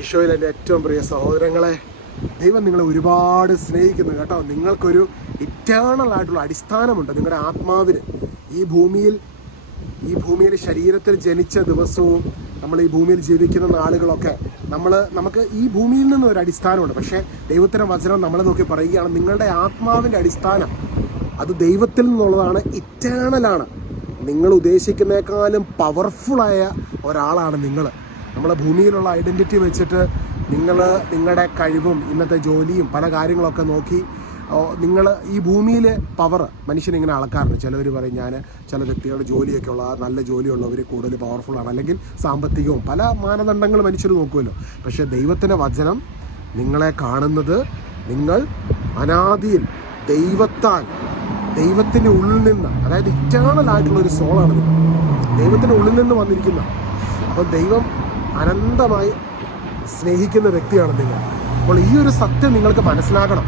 ഈശോയിൽ എന്റെ ഏറ്റവും പ്രിയ സഹോദരങ്ങളെ ദൈവം നിങ്ങളെ ഒരുപാട് സ്നേഹിക്കുന്നു കേട്ടോ. നിങ്ങൾക്കൊരു ഇറ്റേണൽ ആയിട്ടുള്ള അടിസ്ഥാനമുണ്ട്. നിങ്ങളുടെ ആത്മാവിന് ഈ ഭൂമിയിൽ ഈ ഭൂമിയിൽ ശരീരത്തിൽ ജനിച്ച ദിവസവും നമ്മൾ ഈ ഭൂമിയിൽ ജീവിക്കുന്ന നാളുകളൊക്കെ നമ്മൾ നമുക്ക് ഈ ഭൂമിയിൽ നിന്ന് ഒരു അടിസ്ഥാനമുണ്ട്. പക്ഷേ ദൈവത്തിന്റെ വചനം നമ്മളെ നോക്കി പറയുകയാണ് നിങ്ങളുടെ ആത്മാവിന്റെ അടിസ്ഥാനം അത് ദൈവത്തിൽ നിന്നുള്ളതാണ് ഇറ്റേണലാണ് നിങ്ങൾ ഉദ്ദേശിക്കുന്നേക്കാളും പവർഫുള്ളായ ഒരാളാണ് നിങ്ങൾ. നമ്മളെ ഭൂമിയിലുള്ള ഐഡന്റിറ്റി വെച്ചിട്ട് നിങ്ങൾ നിങ്ങളുടെ കഴിവും ഇന്നത്തെ ജോലിയും പല കാര്യങ്ങളൊക്കെ നോക്കി നിങ്ങൾ ഈ ഭൂമിയിലെ പവർ മനുഷ്യനിങ്ങനെ അളക്കാറുണ്ട്. ചിലവർ പറയും ഞാൻ ചില വ്യക്തികളുടെ ജോലിയൊക്കെ ഉള്ള നല്ല ജോലിയുള്ളവർ കൂടുതൽ പവർഫുള്ളാണ് അല്ലെങ്കിൽ സാമ്പത്തികവും പല മാനദണ്ഡങ്ങൾ മനുഷ്യർ നോക്കുമല്ലോ. പക്ഷേ ദൈവത്തിന്റെ വചനം നിങ്ങളെ കാണുന്നത് നിങ്ങൾ അനാദിയിൽ ദൈവത്താൽ ദൈവത്തിന്റെ ഉള്ളിൽ നിന്ന് അതായത് ഇറ്റേണൽ ആയിട്ടുള്ള ഒരു സോളാണ് ദൈവത്തിന്റെ ഉള്ളിൽ നിന്ന് വന്നിരിക്കുന്ന. അപ്പോൾ ദൈവം അനന്തമായി സ്നേഹിക്കുന്ന വ്യക്തിയാണ് നിങ്ങൾ. അപ്പോൾ ഈ ഒരു സത്യം നിങ്ങൾക്ക് മനസ്സിലാക്കണം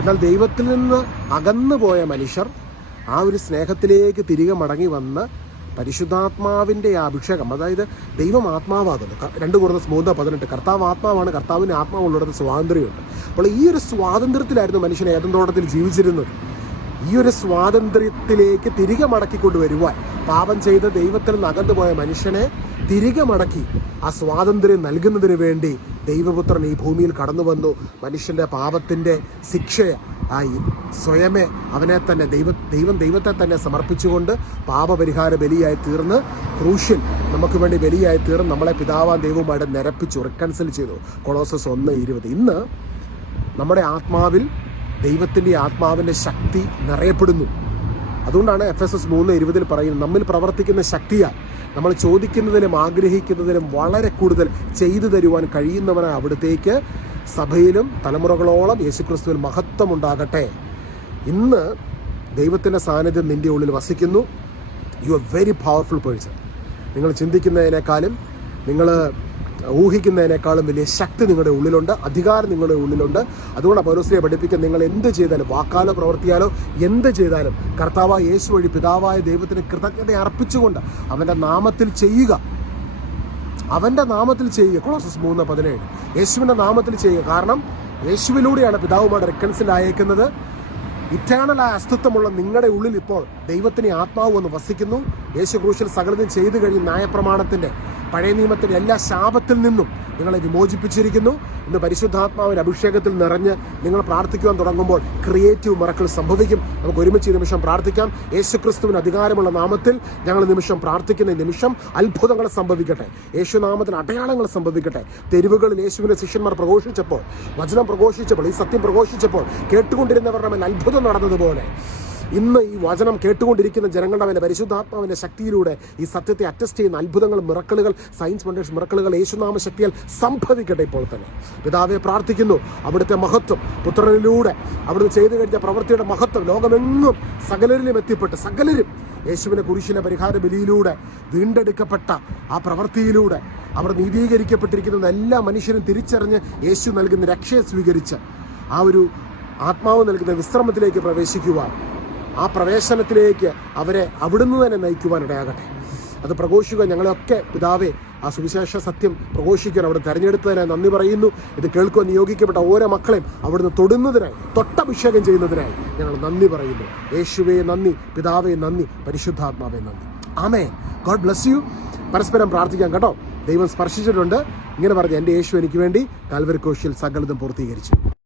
എന്നാൽ ദൈവത്തിൽ നിന്ന് അകന്നു പോയ മനുഷ്യർ ആ ഒരു സ്നേഹത്തിലേക്ക് തിരികെ മടങ്ങി വന്ന് പരിശുദ്ധാത്മാവിന്റെ അഭിഷേകം അതായത് ദൈവം ആത്മാവാകുന്നു. രണ്ട് കുറഞ്ഞ മൂന്ന് പതിനെട്ട്. കർത്താവ് ആത്മാവാണ് കർത്താവിന്റെ ആത്മാവുള്ളിടത്ത് സ്വാതന്ത്ര്യമുണ്ട്. അപ്പോൾ ഈ ഒരു സ്വാതന്ത്ര്യത്തിലായിരുന്നു മനുഷ്യൻ ഏതൻ ജീവിച്ചിരുന്നത്. ഈ ഒരു സ്വാതന്ത്ര്യത്തിലേക്ക് തിരികെ മടക്കി കൊണ്ടുവരുവാൻ പാപം ചെയ്ത ദൈവത്തിൽ നിന്ന് പോയ മനുഷ്യനെ തിരികെ മടക്കി ആ സ്വാതന്ത്ര്യം നൽകുന്നതിന് വേണ്ടി ദൈവപുത്രൻ ഈ ഭൂമിയിൽ കടന്നു വന്നു മനുഷ്യന്റെ പാപത്തിന്റെ ശിക്ഷയെ ആയി സ്വയമേ അവനെ തന്നെ ദൈവ ദൈവം ദൈവത്തെ തന്നെ സമർപ്പിച്ചുകൊണ്ട് പാപപരിഹാര ബലിയായി തീർന്ന് ക്രൂഷ്യൻ നമുക്ക് വേണ്ടി ബലിയായി തീർന്ന് നമ്മളെ പിതാവാൻ ദൈവവുമായിട്ട് നിരപ്പിച്ചു റിക്കൺസിൽ ചെയ്തു. കൊളോസസ് ഒന്ന് ഇരുപത്. ഇന്ന് നമ്മുടെ ആത്മാവിൽ ദൈവത്തിന്റെ ആത്മാവിന്റെ ശക്തി നിറയപ്പെടുന്നു. അതുകൊണ്ടാണ് എഫ് എസ് എസ് മൂന്ന് ഇരുപതിൽ പറയുന്നത് നമ്മിൽ പ്രവർത്തിക്കുന്ന ശക്തിയാൽ നമ്മൾ ചോദിക്കുന്നതിലും ആഗ്രഹിക്കുന്നതിലും വളരെ കൂടുതൽ ചെയ്തു തരുവാൻ കഴിയുന്നവനാണ് അവിടത്തേക്ക് സഭയിലും തലമുറകളോളം യേശുക്രിസ്തുവിൽ മഹത്വം ഉണ്ടാകട്ടെ. ഇന്ന് ദൈവത്തിന്റെ സാന്നിധ്യം നിന്റെ ഉള്ളിൽ വസിക്കുന്നു. You are very powerful person നിങ്ങൾ ചിന്തിക്കുന്നതിനേക്കാളും നിങ്ങൾ ഊഹിക്കുന്നതിനേക്കാളും വലിയ ശക്തി നിങ്ങളുടെ ഉള്ളിലുണ്ട് അധികാരം നിങ്ങളുടെ ഉള്ളിലുണ്ട്. അതുകൊണ്ട് പൗരസ്ത്രീയെ പഠിപ്പിക്കാൻ നിങ്ങൾ എന്ത് ചെയ്താലും വാക്കാലോ പ്രവർത്തിയാലോ എന്ത് ചെയ്താലും കർത്താവായ യേശു വഴി പിതാവായ ദൈവത്തിന് കൃതജ്ഞത അർപ്പിച്ചുകൊണ്ട് അവന്റെ നാമത്തിൽ ചെയ്യുക. അവന്റെ നാമത്തിൽ ചെയ്യുക. കൊളോസസ് മൂന്ന് പതിനേഴ്. യേശുവിന്റെ നാമത്തിൽ ചെയ്യുക. കാരണം യേശുവിലൂടെയാണ് പിതാവുമായിട്ട് റിക്കൺസിൽ അയക്കുന്നത്. ഇറ്റേണലായ അസ്തിത്വമുള്ള നിങ്ങളുടെ ഉള്ളിൽ ഇപ്പോൾ ദൈവത്തിന് ആത്മാവ് വന്ന് വസിക്കുന്നു. യേശു ക്രൂശിൽ സകലതും ചെയ്തു കഴിഞ്ഞ് ന്യായപ്രമാണത്തിന്റെ പഴയ നിയമത്തിന്റെ എല്ലാ ശാപത്തിൽ നിന്നും നിങ്ങളെ വിമോചിപ്പിച്ചിരിക്കുന്നു. ഇന്ന് പരിശുദ്ധാത്മാവിന്റെ അഭിഷേകത്തിൽ നിറഞ്ഞ് നിങ്ങൾ പ്രാർത്ഥിക്കുവാൻ തുടങ്ങുമ്പോൾ ക്രിയേറ്റീവ് മറക്കൾ സംഭവിക്കും. നമുക്ക് ഒരുമിച്ച് ഈ നിമിഷം പ്രാർത്ഥിക്കാം. യേശു ക്രിസ്തുവിന് അധികാരമുള്ള നാമത്തിൽ ഞങ്ങൾ നിമിഷം പ്രാർത്ഥിക്കുന്ന നിമിഷം അത്ഭുതങ്ങൾ സംഭവിക്കട്ടെ. യേശുനാമത്തിന് അടയാളങ്ങൾ സംഭവിക്കട്ടെ. തെരുവുകളിൽ യേശുവിന്റെ ശിഷ്യന്മാർ പ്രഘോഷിച്ചപ്പോൾ വചനം പ്രഘോഷിച്ചപ്പോൾ ഈ സത്യം പ്രഘോഷിച്ചപ്പോൾ കേട്ടുകൊണ്ടിരുന്നവരുടെ മേൽ അത്ഭുതം നടന്നതുപോലെ ഇന്ന് ഈ വചനം കേട്ടുകൊണ്ടിരിക്കുന്ന ജനങ്ങളുടെ മേലെ പരിശുദ്ധാത്മാവിന്റെ ശക്തിയിലൂടെ ഈ സത്യത്തെ അറ്റസ്റ്റ് ചെയ്യുന്ന അത്ഭുതങ്ങൾ മിറക്കളുകൾ സയൻസ് ഫൗണ്ടേഷൻ മിറക്കളുകൾ യേശുനാമ ശക്തിയാൽ സംഭവിക്കട്ടെ ഇപ്പോൾ തന്നെ. പിതാവെ പ്രാർത്ഥിക്കുന്നു. അവിടുത്തെ മഹത്വം പുത്രനിലൂടെ അവിടുന്ന് ചെയ്തു കഴിഞ്ഞ പ്രവൃത്തിയുടെ മഹത്വം ലോകമെങ്ങും സകലരിലും എത്തിപ്പെട്ട് സകലരും യേശുവിനെ കുരിശിലെ പരിഹാര ബലിയിലൂടെ വീണ്ടെടുക്കപ്പെട്ട ആ പ്രവൃത്തിയിലൂടെ അവർ നീതീകരിക്കപ്പെട്ടിരിക്കുന്ന എല്ലാ മനുഷ്യരും തിരിച്ചറിഞ്ഞ് യേശു നൽകുന്ന രക്ഷയെ സ്വീകരിച്ച് ആ ഒരു ആത്മാവ് നൽകുന്ന വിശ്രമത്തിലേക്ക് പ്രവേശിക്കുവാൻ ആ പ്രവേശനത്തിലേക്ക് അവരെ അവിടുന്ന് തന്നെ നയിക്കുവാനിടയാകട്ടെ. അത് പ്രഘോഷിക്കുക ഞങ്ങളെയൊക്കെ പിതാവേ ആ സുവിശേഷ സത്യം പ്രഘോഷിക്കാൻ അവിടെ തിരഞ്ഞെടുത്തതിനെ നന്ദി പറയുന്നു. ഇത് കേൾക്കുവാൻ നിയോഗിക്കപ്പെട്ട ഓരോ മക്കളെയും അവിടുന്ന് തൊടുന്നതിനായി തൊട്ടഭിഷേകം ചെയ്യുന്നതിനായി ഞങ്ങൾ നന്ദി പറയുന്നു. യേശുവേ നന്ദി പിതാവേ നന്ദി പരിശുദ്ധാത്മാവേ നന്ദി. ആമേ ഗോഡ് ബ്ലസ് യു. പരസ്പരം പ്രാർത്ഥിക്കാം കേട്ടോ. ദൈവം സ്പർശിച്ചിട്ടുണ്ട്. ഇങ്ങനെ പറഞ്ഞു എന്റെ യേശു എനിക്ക് വേണ്ടി കാൽവരി കോശിയിൽ സകലതും പൂർത്തീകരിച്ചു.